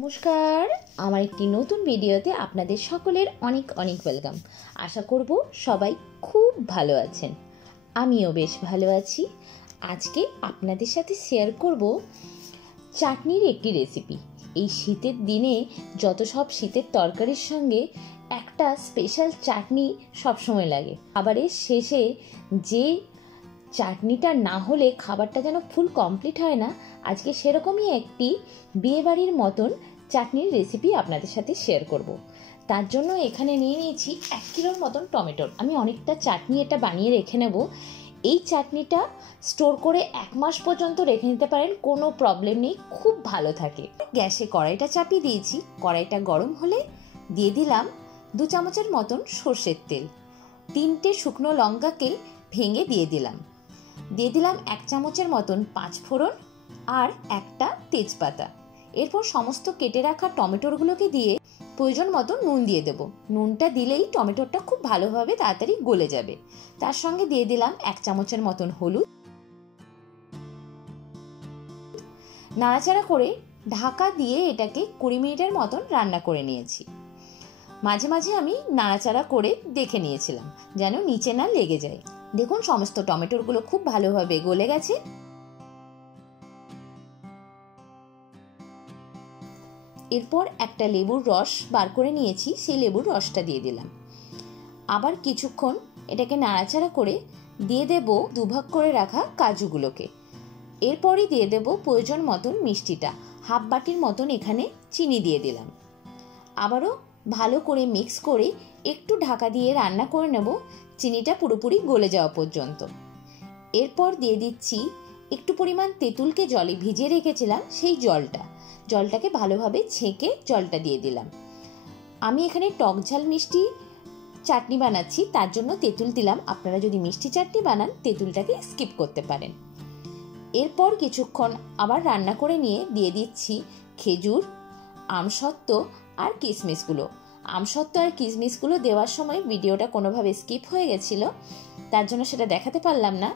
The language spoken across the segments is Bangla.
নমস্কার, আমার একটি নতুন ভিডিওতে আপনাদের সকলের অনেক অনেক ওয়েলকাম। আশা করব সবাই খুব ভালো আছেন। আমিও বেশ ভালো আছি। আজকে আপনাদের সাথে শেয়ার করব চাটনির একটি রেসিপি। এই শীতের দিনে যত সব শীতের তরকারির সঙ্গে একটা স্পেশাল চাটনি সবসময় লাগে। খাবারের শেষে যে চাটনিটা না হলে খাবারটা যেন ফুল কমপ্লিট হয় না, আজকে সেরকমই একটি বিয়েবাড়ির মতন চাটনির রেসিপি আপনাদের সাথে শেয়ার করব। তার জন্য এখানে নিয়ে নিয়েছি 1 কিলোর মতন টমেটো। আমি অনেকটা চাটনি এটা বানিয়ে রেখে নেব। এই চাটনিটা স্টোর করে 1 মাস পর্যন্ত রেখে নিতে পারেন, কোনো প্রবলেম নেই, খুব ভালো থাকে। গ্যাসে কড়াইটা চাপিয়ে দিয়েছি। কড়াইটা গরম হলে দিয়ে দিলাম 2 চামচের মতন সর্ষের তেল। 3টে শুকনো লঙ্কাকে ভেঙে দিয়ে দিলাম। 1 চামচের মতন 5 ফোড়ন আর একটা তেজপাতা। এরপর সমস্ত কেটে রাখা টমেটোগুলোকে দিয়ে প্রয়োজন মতো নুন দিয়ে দেব। নুনটা দিলেই টমেটোটা খুব ভালোভাবে তাড়াতাড়ি গলে যাবে। তার সঙ্গে দিয়ে দিলাম 1 চামচের মতন হলুদ। নাড়াচাড়া করে ঢাকা দিয়ে এটাকে 20 মিনিটের মতন রান্না করে নিয়েছি। মাঝে মাঝে আমি নাড়াচাড়া করে দেখে নিয়েছিলাম যেন নিচে না লেগে যায়। দেখুন সমস্ত টমেটোগুলো খুব ভালোভাবে গলে গেছে। এরপর একটা লেবুর রস বার করে নিয়েছি, সেই লেবুর রসটা দিয়ে দিলাম। আবার কিছুক্ষণ এটাকে নাড়াচাড়া করে দিয়ে দেব 2 ভাগ করে রাখা কাজুগুলোকে। এরপরই দিয়ে দেব প্রয়োজন মতন মিষ্টিটা, হাফ বাটির মতন এখানে চিনি দিয়ে দিলাম। আবারও ভালো করে মিক্স করে একটু ঢাকা দিয়ে রান্না করে নেব চিনিটা পুরোপুরি গলে যাওয়া পর্যন্ত। এরপর দিয়ে দিচ্ছি একটু পরিমাণ তেঁতুলকে জলে ভিজিয়ে রেখেছিলাম, সেই জলটাকে ভালোভাবে ছেঁকে জলটা দিয়ে দিলাম। আমি এখানে টক ঝাল মিষ্টি চাটনি বানাচ্ছি, তার জন্য তেঁতুল দিলাম। আপনারা যদি মিষ্টি চাটনি বানান তেঁতুলটাকে স্কিপ করতে পারেন। এরপর কিছুক্ষণ আবার রান্না করে নিয়ে দিয়ে দিচ্ছি খেজুর, আমসত্ত্ব আর কিশমিশগুলো। আমসত্ত্ব আর কিশমিশগুলো দেওয়ার সময় ভিডিওটা কোনোভাবে স্কিপ হয়ে গেছিল, তার জন্য সেটা দেখাতে পারলাম না।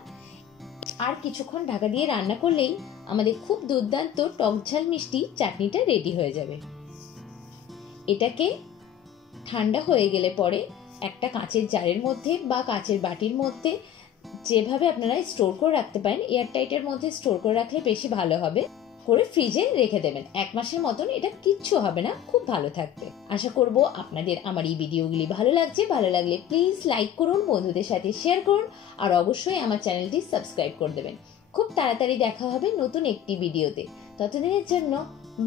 আর কিছুক্ষণ ঢাকা দিয়ে রান্না করলেই আমাদের খুব দুর্দান্ত টক ঝাল মিষ্টি চাটনিটা রেডি হয়ে যাবে। এটাকে ঠান্ডা হয়ে গেলে পরে একটা কাঁচের জারের মধ্যে বা কাঁচের বাটির মধ্যে যেভাবে আপনারা স্টোর করে রাখতে পারেন, এয়ারটাইটের মধ্যে স্টোর করে রাখলে বেশি ভালো হবে, করে ফ্রিজে রেখে দেবেন। 1 মাসের মতন এটা কিচ্ছু হবে না, খুব ভালো থাকবে। আশা করব আপনাদের আমার এই ভিডিওগুলি ভালো লাগছে। ভালো লাগলে প্লিজ লাইক করুন, বন্ধুদের সাথে শেয়ার করুন, আর অবশ্যই আমার চ্যানেলটি সাবস্ক্রাইব করে দেবেন। খুব তাড়াতাড়ি দেখা হবে নতুন একটি ভিডিওতে। ততদিনের জন্য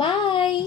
বাই।